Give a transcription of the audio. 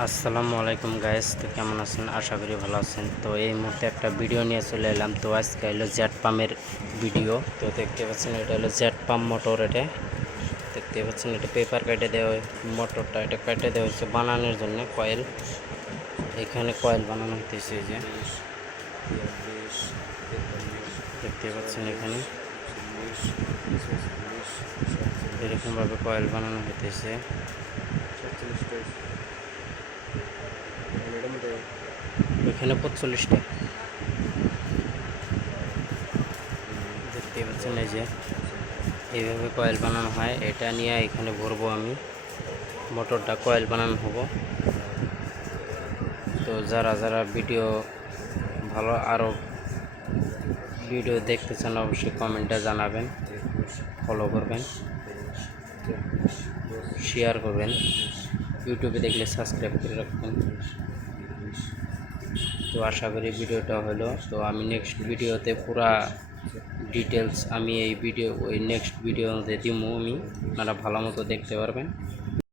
আসসালামু আলাইকুম গাইস, তো কেমন আছেন? আশা করি ভালো আছেন। তো এই মুহূর্তে একটা ভিডিও নিয়ে চলে এলাম। তো আজকে হলো জেট পাম্পের ভিডিও। তো দেখতে পাচ্ছেন এটা হলো জেট পাম্প মোটর। এটা দেখতে পাচ্ছেন, এটা পেপার কেটে দেওয়া মোটরটা, এটা কেটে দেওয়া হচ্ছে বানানোর জন্য কয়েল। এখানে কয়েল বানানো হইতেছে, এই যে দেখতে পাচ্ছেন এখানে এরকমভাবে কয়েল বানানো হইতেছে। এখানে 45টা দেখতে পাচ্ছেন, এই যে এইভাবে কয়েল বানানো হয়। এটা নিয়ে এখানে ভরবো আমি, মোটরটা কয়েল বানানো হবো। তো যারা যারা ভিডিও ভালো আরও ভিডিও দেখতে চান অবশ্যই কমেন্টে জানাবেন, ফলো করবেন, শেয়ার করবেন, ইউটিউবে দেখলে সাবস্ক্রাইব করে রাখবেন। তো আশা করি ভিডিওটা হলো, তো আমি নেক্সট ভিডিওতে পুরা ডিটেলস আমি এই ভিডিও ওই নেক্সট ভিডিওতে দিব, আপনারা ভালো মতো দেখতে পারবেন।